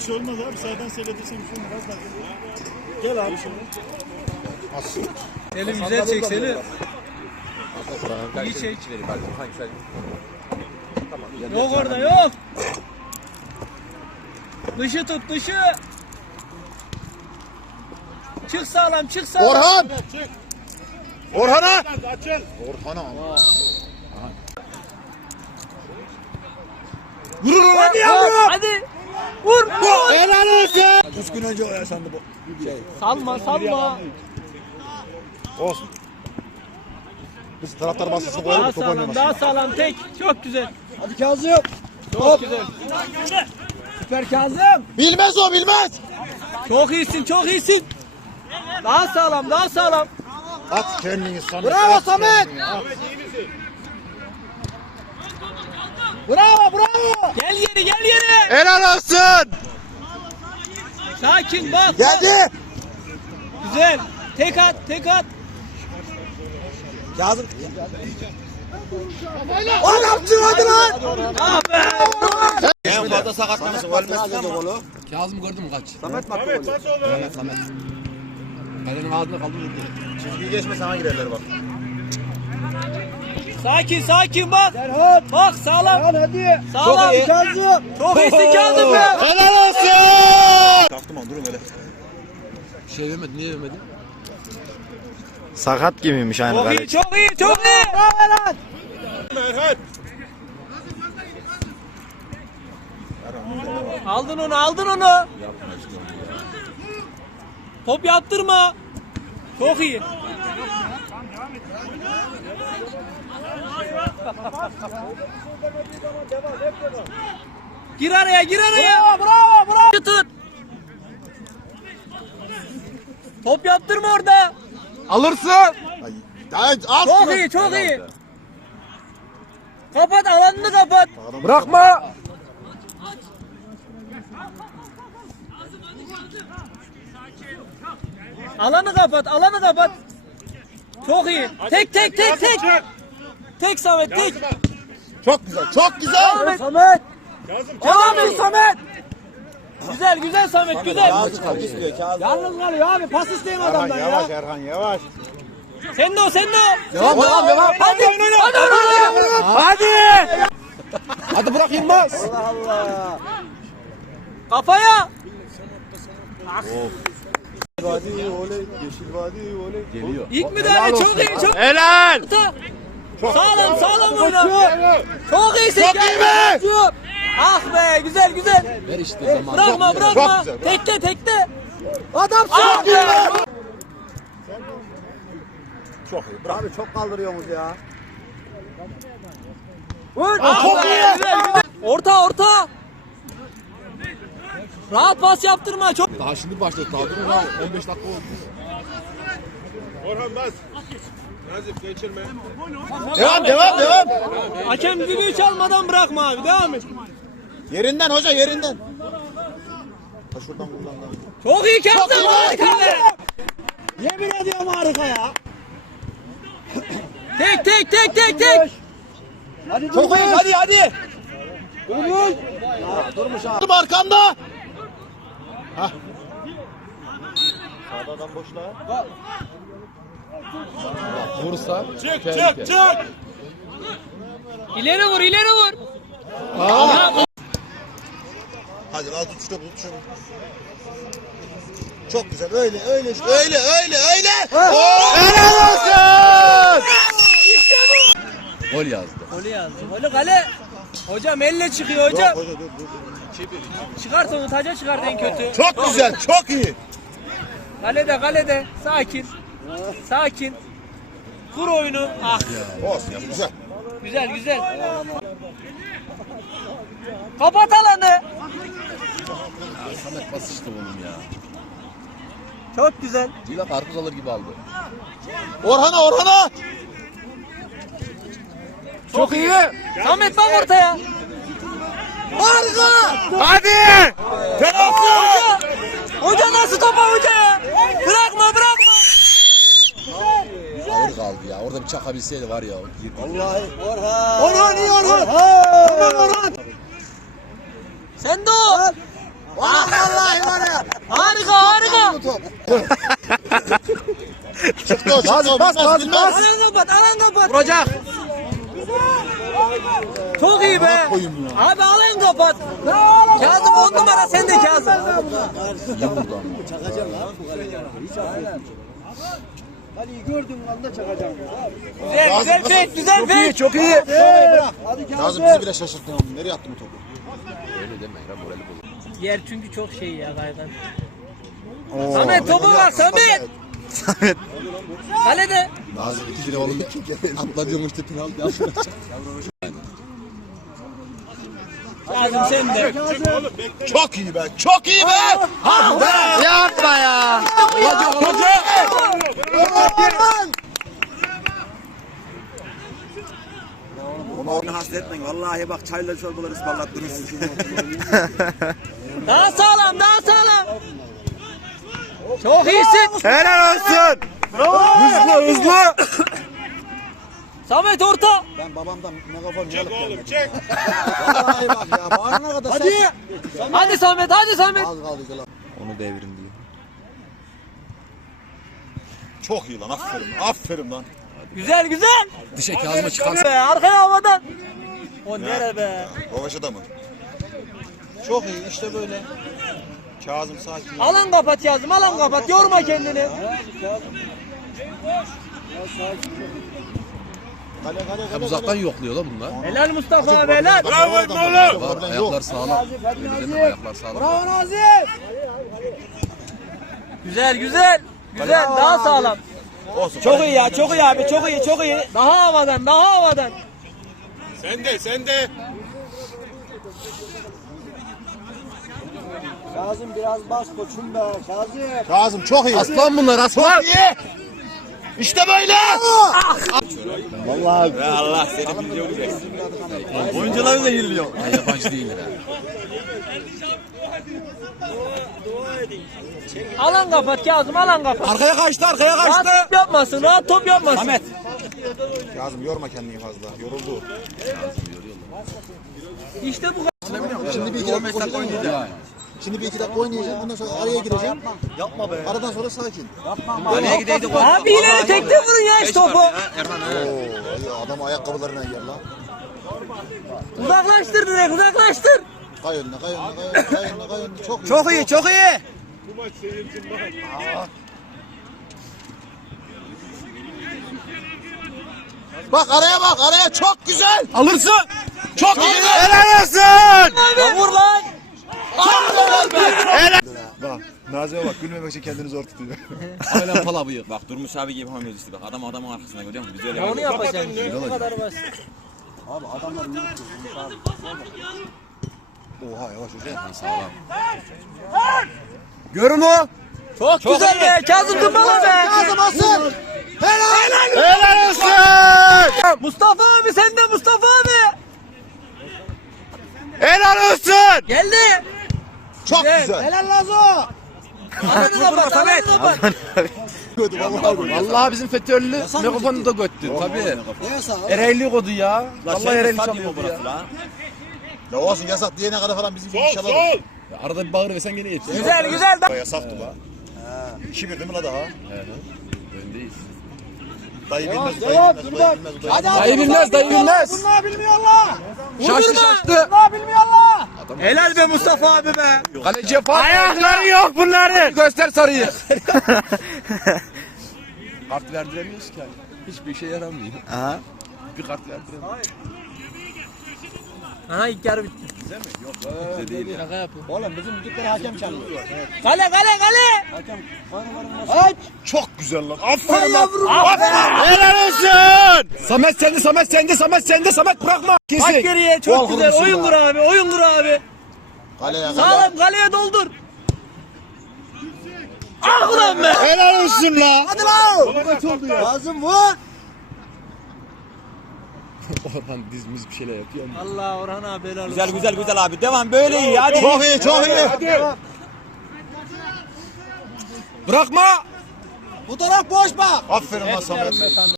Bir şey olmaz abi. Sağdan seyredirsen bir şey olmaz. Gel abi şimdi. Selim güzel çek Selim. İyi çek. Yok orada yok. Dışı tut dışı. Çık sağlam çık sağlam. Orhan! Orhan'a! Açıl. Orhan'a. Hadi yavrum. Hadi. Vur. Vur. Helal olsun! 3 gün önce o yaşandı bu şey. Salma salma. Olsun. Biz taraftar baskısı Daha koyalım top sağlam oynamasın. daha sağlam tek. Çok güzel. Hadi Kazım. Çok güzel. Süper Kazım. Bilmez o bilmez. Çok iyisin çok iyisin. Daha sağlam daha sağlam. At kendini Samet. Bravo at Samet. kendini, at. Bravo bravo. Gel yeri gel yeri. Helal olsun. Sakin bak. Geldi. Güzel. Tek at tek at. Kazım. Adamsın hadi lan. Ah be. En fazla sakatlaması var. Kazım gördün mü kaç? Samet mi attı Evet golü? pas oğlum. Evet Samet. Kalenin ağzına kaldı vurdu. Çizgiyi geçme sana girerler bak. Sakin sakin bak. Bak sağlam. Hadi. Sağlam. Kazım. Çok iyisin Kazım be. Helal olsun. Taktım onu durun öyle. Bir şey vermedi, niye vermedi? Sakat gibiymiş aynı Çok iyi kaleci. çok iyi çok iyi. Erhan. Aldın onu aldın onu. Top yaptırma. Çok iyi. Gir araya gir araya. Bravo bravo. Tut. Top yaptırma orada. Alırsın. Al Çok şunu. iyi çok iyi. Kapat alanını kapat. Bırakma. Alanı kapat alanı kapat. Çok iyi. Tek tek tek tek. Tek Samet tek. Çok güzel. Çok güzel. Samet. Samet. Devam et Samet. Güzel güzel Samet güzel. istiyor Kazım. Yalnız kalıyor abi pas isteyen adamdan Yavaş ya. Erhan yavaş. Sen de o sen de o. Devam devam devam. Hadi hadi Hadi. Hadi bırak Yılmaz. Kafaya. Vadi oley, yeşil vadi oley. Geliyor. İlk müdahale çok iyi çok. Helal. Sağlam sağlam oyna. Çok iyisin. Çok iyi be. Ah be güzel güzel. Ver işte zaman. Bırakma bırakma. Çok güzel. Tekte tekte. Adamsın. Ah be. Çok iyi. Bravo. Abi çok kaldırıyorsunuz ya. Vur. Ah, çok be, iyi. Güzel güzel. Orta orta. Rahat pas yaptırma çok. Daha şimdi başladı. Daha durun ha. 15 dakika oldu. Orhan bas. Nazif geçirme. Devam devam devam. Hakem düdüğü çalmadan bırakma abi devam et. Yerinden hoca yerinden. Ha şuradan buradan. Çok iyi Kazım harika be. Yemin ediyorum harika ya. Tek tek tek tek tek. Hadi çok iyi hadi hadi. Durmuş. Durmuş abi. Arkanda. Hah. Sağda adam boşta. Vursa. Çık çık çık. İleri vur ileri vur. Hadi al tut şunu tut şunu. Çok güzel öyle öyle öyle. Helal olsun. Gol yazdı. Golü yazdı. Golü kale. Hocam elle çıkıyor hocam. Hoca dur. Çıkart onu taca çıkart en kötü. Çok güzel çok iyi. Kalede kalede. Sakin. Sakin. Kur oyunu. Ah Olsun ya güzel. güzel güzel. Kapat alanı. Samet bas işte oğlum ya. Çok güzel. Cila karpuz alır gibi aldı. Orhan'a. Çok iyi. Samet bak ortaya. Harika. Hadi. Hoca. Hoca nasıl topa hoca ya? Bırakma. Ağır kaldı ya. Orada bir çakabilseydi var ya. Vallahi Orhan iyi Orhan. Sen de o. top. Çıktı o çıktı o. Bilmez bilmez. Alan kapat. Vuracak. Çok iyi be. Koyayım ya. Abi alan kapat. Kazım 10 numara sen de Kazım. Güzel fake, güzel fake. Çok iyi. Kazım bizi bile şaşırttın oğlum. Nereye attın bu topu? Öyle deme ya morali bozuldu. Yer çünkü çok şey ya kaygan. Samet topu var Samet. Samet. Kalede. Nazım 2 lira oğlum. Atla diyormuş da penaltı. Kazım sen de. Çok iyi be. Çok iyi be. Yapma ya. Onu hasta etmeyin. Vallahi bak çayla çorbalar ısmarlattınız size. Daha sağlam, daha sağlam. Çok iyisin. Helal olsun. Hızlı. Samet orta. Ben babamdan megafon Çek oğlum çek. Vallahi bak ya. Bağırına kadar. Hadi. Hadi Samet, hadi Samet. Az kaldı lan. Onu devrin diyor. Çok iyi lan. Aferin. Aferin lan. Güzel güzel. Dışa Kazım'a çıkarsa. Be, arkaya havadan. O nere be? Rovaşa da mı? Çok iyi. İşte böyle. Kazım sakin. Alan kapat Kazım, alan kapat. Yorma kendini. Ya uzaktan yokluyor lan bunlar. Helal Mustafa abi, helal. Bravo oğlum. Var, ayaklar sağlam. Öyle deme ayaklar sağlam. Güzel güzel. Güzel, daha sağlam. Çok iyi ya, çok iyi abi, çok iyi, çok iyi. Daha havadan, daha havadan. Sen de sen de. Kazım biraz bas koçum be Kazım. Kazım çok iyi. Aslan bunlar aslan. İyi. İşte böyle. Vallahi Allah seni biliyor olacaksın. Oyuncuları da yeniliyor. Ay, yabancı değiller ha. Alan kapat Kazım, alan kapat. Arkaya kaçtı arkaya Rahat top yapmasın, rahat top yapmasın. Ahmet. Kazım yorma kendini fazla. Yoruldu. İşte bu. Şimdi bir iki dakika koşacağım. Şimdi bir iki dakika oynayacağım. Ondan sonra araya gireceğim. Yapma be. Aradan sonra sakin. Nereye gideydik? Abi ileri tekte vurun ya şu topu. Oo, adam ayakkabılarına yer lan. Uzaklaştır direkt, uzaklaştır. Kay önüne, kay önüne, kay önüne, kay önüne. Çok iyi. Çok iyi çok iyi. Bu maç seyircim bak. Bak araya bak, araya çok güzel. Alırsın. Çok iyi. Helal olsun. Ya vur lan. Bak, Nazım'a bak, gülmemek için kendini zor tutuyor. Aynen pala bıyık. Bak Durmuş abi gibi yapamıyoruz işte bak. Adamın arkasına görüyor musun? Biz öyle Ya onu yapıyoruz. yapacaksın. Bu kadar basit. Oha yavaş hocam. Sağlam. Görün o. Çok güzel be. Kazım tutmalı be. Kazım asın. Helal olsun. Mustafa abi sen de Mustafa abi. Helal olsun. Geldi. Çok güzel. Helal Lazo. Alanı kapat, alanı kapat. Vallahi bizim FETÖ'lü mikrofonu da göttü tabii. Ereğli kodu ya. Vallahi Ereğli çalıyor ya. Ya olsun yasak diyene kadar falan bizim bir Sol şey sol. Arada bir bağır ve sen gene yetişiyor. Güzel güzel. Yasaktı la. 2-1 değil mi la daha? Öndeyiz. Dayı bilmez, dayı bilmez, dayı bilmez. Dayı bilmez, dayı bilmez. Bunlar bilmiyorlar. Şaştı şaştı. Bunlar bilmiyorlar. Helal be Mustafa abi be. Kaleciye fark. Ayakları yok bunların. Göster sarıyı. Kart verdiremiyoruz ki. Hiçbir işe yaramıyor. Aha. Bir kart verdiremiyoruz. Aha ilk yarı bitti. Bize değil ya. Şaka yapıyorum. Oğlum bizim düdükleri hakem çalıyor. Kale kale kale. Çok güzel lan. Aferin lan. Yavrum. Helal olsun. Samet sende, Samet sende, Samet sende, Samet bırakma. Bak Kesin. geriye çok Gol güzel. kurmuşsun Oyun la. kur abi, oyun kur abi. Kaleye kale. Sağlam kaleye doldur. Ah ulan be. Helal olsun la. Hadi lan. Kazım vur. Orhan dizimiz bir şeyler yapıyor mu? Allah Orhan abi helal olsun. Güzel güzel abi. Devam böyle iyi hadi. Çok iyi, çok iyi. Bırakma. Bu taraf boş bak. Aferin lan Samet.